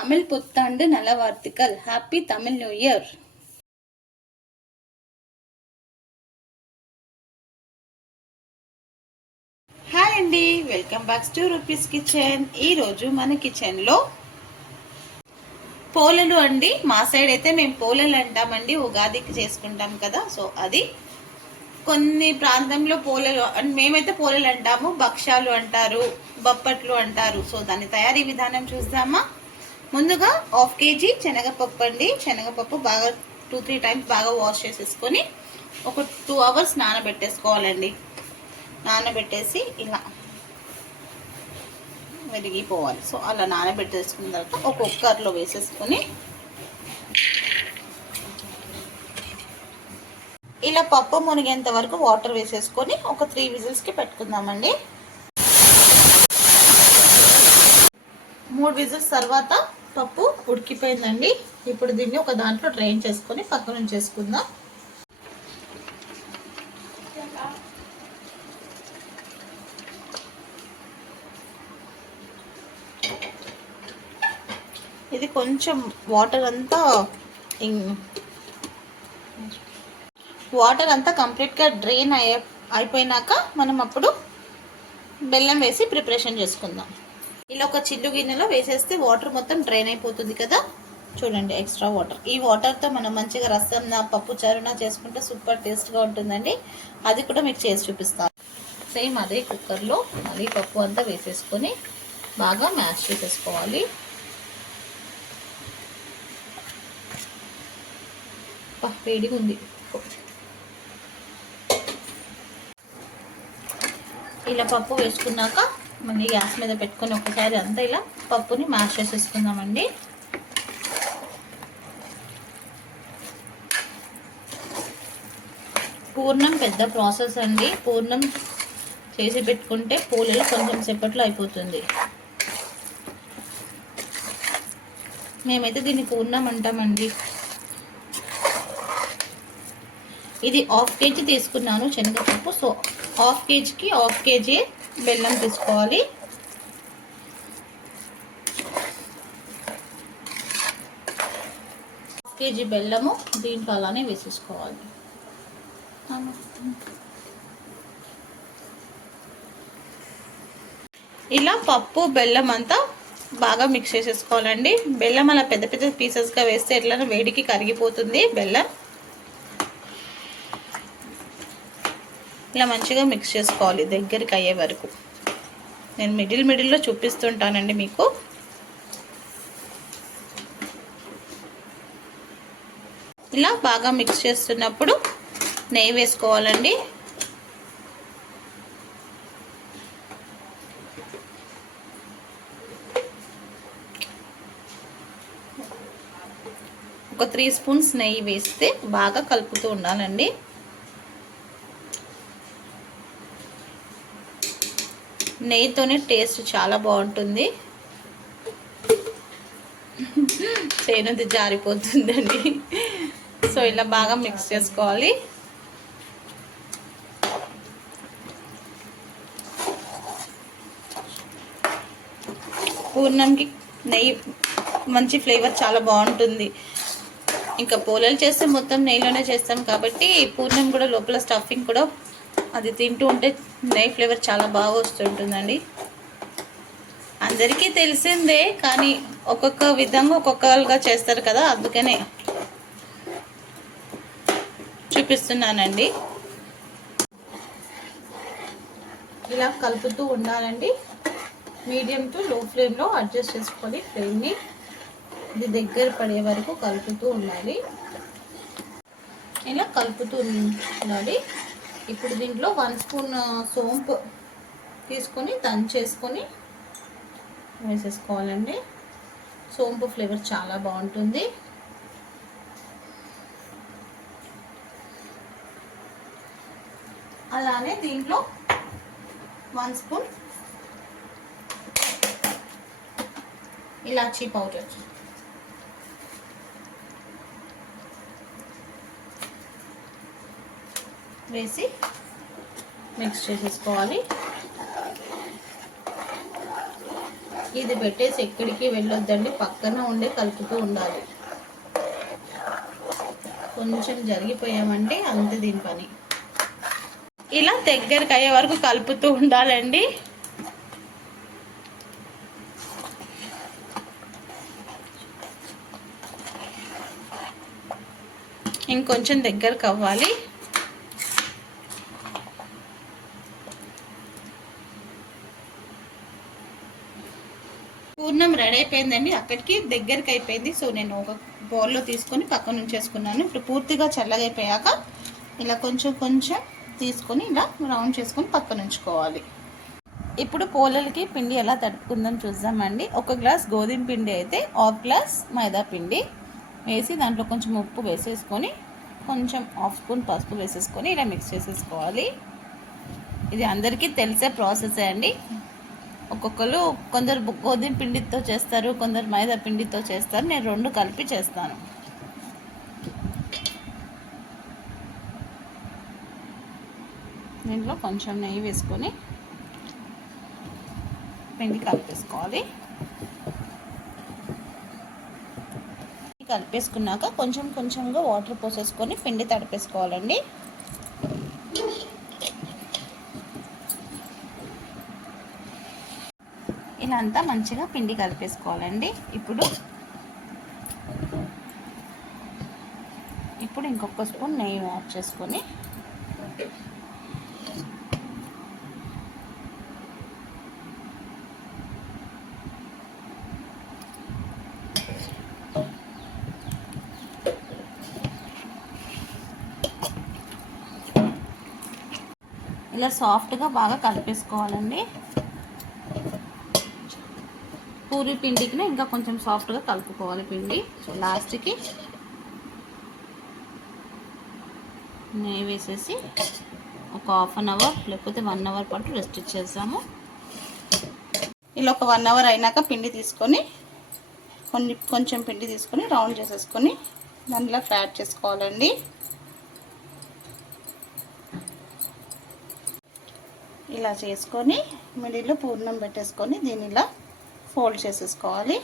தமிழ் புத்தாண்டு நலவாழ்த்துக்கள். Happy Tamil new year. Hi అండి, వెల్కమ్ బ్యాక్ టు రూపీస్ కిచెన్. ఈరోజు మన కిచెన్లో పోలలు అండి. మా సైడ్ అయితే మేము పోలలు అంటామండి, ఉగాదికి చేసుకుంటాం కదా. సో అది కొన్ని ప్రాంతంలో పోలలు, మేమైతే పోలలు అంటాము, భక్ష్యాలు అంటారు, బొప్పట్లు అంటారు. సో దాని తయారీ విధానం చూద్దామా. ముందుగా 1/2 kg శనగపప్పు అండి. శనగపప్పు బాగా 2-3 టైమ్స్ బాగా వాష్ చేసేసుకొని ఒక 2 hours నానబెట్టేసుకోవాలండి. నానబెట్టేసి ఇలా వెలిగిపోవాలి. సో అలా నానబెట్టేసుకున్న తర్వాత ఒక కుక్కర్లో వేసేసుకొని ఇలా పప్పు మునిగేంత వరకు వాటర్ వేసేసుకొని ఒక 3 విజిల్స్కి పెట్టుకుందామండి. 3 విజిల్స్ తర్వాత పప్పు ఉడికిపోయిందండి. ఇప్పుడు దీన్ని ఒక దాంట్లో డ్రైన్ చేసుకొని పక్కన ఉంచేసుకుందాం. ఇది కొంచెం వాటర్ అంతా కంప్లీట్గా డ్రైన్ అయిపోయినాక మనం అప్పుడు బెల్లం వేసి ప్రిపరేషన్ చేసుకుందాం. ఇలా ఒక చిల్లు గిన్నెలో వేసేస్తే వాటర్ మొత్తం డ్రైన్ అయిపోతుంది కదా. చూడండి, ఎక్స్ట్రా వాటర్. ఈ వాటర్తో మనం మంచిగా రసం పప్పు చారున చేసుకుంటే సూపర్ టేస్ట్గా ఉంటుందండి. అది కూడా మీకు చేసి చూపిస్తాను. సేమ్ అదే కుక్కర్లో మళ్ళీ పప్పు అంతా వేసేసుకొని బాగా మ్యాష్ చేసేసుకోవాలి. వేడిగా ఉంది. ఇలా పప్పు వేసుకున్నాక మళ్ళీ గ్యాస్ మీద పెట్టుకొని ఒకసారి అంతా ఇలా పప్పుని మ్యాష్ చేసేసుకుందామండి. పూర్ణం పెద్ద ప్రాసెస్ అండి. పూర్ణం చేసి పెట్టుకుంటే పూలలో కొంచెం సేపట్లో అయిపోతుంది. మేమైతే దీన్ని పూర్ణం అంటామండి. ఇది 1/2 kg తీసుకున్నాను శనగపప్పు. సో 1/2 kgకి 1/2 kg బెల్లం తీసుకోవాలి. కేజీ బెల్లము దీంట్లో అలానే వేసేసుకోవాలి. ఇలా పప్పు బెల్లం అంతా బాగా మిక్స్ చేసేసుకోవాలండి. బెల్లం అలా పెద్ద పెద్ద పీసెస్గా వేస్తే ఎట్లా వేడికి కరిగిపోతుంది బెల్లం. ఇలా మంచిగా మిక్స్ చేసుకోవాలి దగ్గరికి అయ్యే వరకు. నేను మిడిల్లో చూపిస్తుంటానండి మీకు. ఇలా బాగా మిక్స్ చేస్తున్నప్పుడు నెయ్యి వేసుకోవాలండి. ఒక 3 స్పూన్స్ నెయ్యి వేస్తే బాగా కలుపుతూ ఉండాలండి. నెయ్యితోనే టేస్ట్ చాలా బాగుంటుంది. చేనుది జారిపోతుందండి. సో ఇలా బాగా మిక్స్ చేసుకోవాలి. పూర్ణంకి నెయ్యి మంచి ఫ్లేవర్ చాలా బాగుంటుంది. ఇంకా పోలలు చేస్తే మొత్తం నెయ్యిలోనే చేస్తాం కాబట్టి పూర్ణం కూడా లోపల స్టఫింగ్ కూడా అది తింటూ ఉంటే నెయ్యి ఫ్లేవర్ చాలా బాగా వస్తుంటుందండి. అందరికీ తెలిసిందే, కానీ ఒక్కొక్క విధంగా ఒక్కొక్కరుగా చేస్తారు కదా, అందుకనే చూపిస్తున్నానండి. ఇలా కలుపుతూ ఉండాలండి. మీడియం టు లో ఫ్లేమ్లో అడ్జస్ట్ చేసుకొని ఫ్లేమ్ని ఇది దగ్గర పడే వరకు కలుపుతూ ఉండాలి. ఇలా కలుపుతూ ఉండాలి. ఇప్పుడు దీంట్లో 1 స్పూన్ సోంపు తీసుకొని దంచేసుకొని వేసేసుకోవాలండి. సోంపు ఫ్లేవర్ చాలా బాగుంటుంది. అలానే దీంట్లో 1 స్పూన్ ఇలాచీ పౌడర్ వేసి మిక్స్ చేసేసుకోవాలి. ఇది పెట్టేసి ఎక్కడికి వెళ్ళొద్దండి, పక్కన ఉండే కలుపుతూ ఉండాలి. కొంచెం జరిగిపోయామంటే అంతే దీని పని. ఇలా దగ్గరికి అయ్యే వరకు కలుపుతూ ఉండాలండి. ఇంకొంచెం దగ్గరకు అవ్వాలి. పూర్ణం రెడీ అయిపోయిందండి, అక్కడికి దగ్గరికి అయిపోయింది. సో నేను ఒక బౌల్లో తీసుకొని పక్కన ఉంచేసుకున్నాను. ఇప్పుడు పూర్తిగా చల్లగైపోయాక ఇలా కొంచెం కొంచెం తీసుకొని ఇలా రౌండ్ చేసుకొని పక్కన ఉంచుకోవాలి. ఇప్పుడు పోలలకి పిండి ఎలా తడుపుకుందాం చూద్దామండి. ఒక గ్లాస్ గోధుమ పిండి అయితే హాఫ్ గ్లాస్ మైదా పిండి వేసి దాంట్లో కొంచెం ఉప్పు వేసేసుకొని కొంచెం హాఫ్ స్పూన్ పసుపు వేసేసుకొని ఇలా మిక్స్ చేసేసుకోవాలి. ఇది అందరికీ తెలిసే ప్రాసెసే అండి. ఒక్కొక్కరు కొందరు గోధుమ పిండితో చేస్తారు, కొందరు మైదా పిండితో చేస్తారు. నేను రెండు కలిపి చేస్తాను. దీంట్లో కొంచెం నెయ్యి వేసుకొని పిండి కలిపేసుకోవాలి. కలిపేసుకున్నాక కొంచెం కొంచెంగా వాటర్ పోసేసుకొని పిండి తడిపేసుకోవాలండి. ఇలా అంతా మంచిగా పిండి కలిపేసుకోవాలండి. ఇప్పుడు ఇంకొక స్పూన్ నెయ్యి యాడ్ చేసుకొని ఇలా సాఫ్ట్గా బాగా కలిపేసుకోవాలండి. పూరి పిండికి ఇంకా కొంచెం సాఫ్ట్గా కలుపుకోవాలి పిండి. సో లాస్ట్కి నెయ్యి వేసేసి ఒక హాఫ్ అన్ అవర్ లేకపోతే 1 అవర్ పాటు రెస్ట్ ఇచ్చేద్దాము. ఇలా ఒక 1 అవర్ అయినాక పిండి తీసుకొని కొంచెం పిండి తీసుకొని రౌండ్ చేసేసుకొని దానిలో ఫ్రాట్ చేసుకోవాలండి. ఇలా చేసుకొని మిడిల్లో పూర్ణం పెట్టేసుకొని దీన్ని ఇలా ఫోల్డ్ చేసేసుకోవాలి.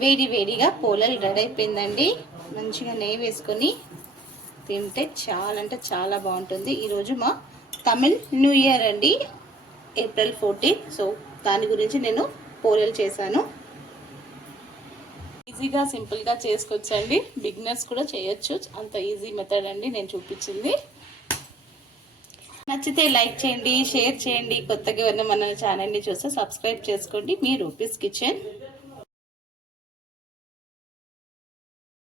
వేడి వేడిగా పోలలు రెడీ అయిపోయిందండి. మంచిగా నెయ్యి వేసుకొని తింటే చాలా అంటే చాలా బాగుంటుంది. ఈరోజు మా తమిళ్ న్యూ ఇయర్ అండి, ఏప్రిల్ 14. సో దాని గురించి నేను పోలలు చేశాను. ఈజీగా సింపుల్గా చేసుకోవచ్చండి, బిగినర్స్ కూడా చేయొచ్చు. అంత ఈజీ మెథడ్ అండి నేను చూపించింది. నచ్చితే లైక్ చేయండి, షేర్ చేయండి. కొత్తగా ఎవరైనా మన ఛానల్ని చూస్తే సబ్స్క్రైబ్ చేసుకోండి. మీ రూపీస్ కిచెన్.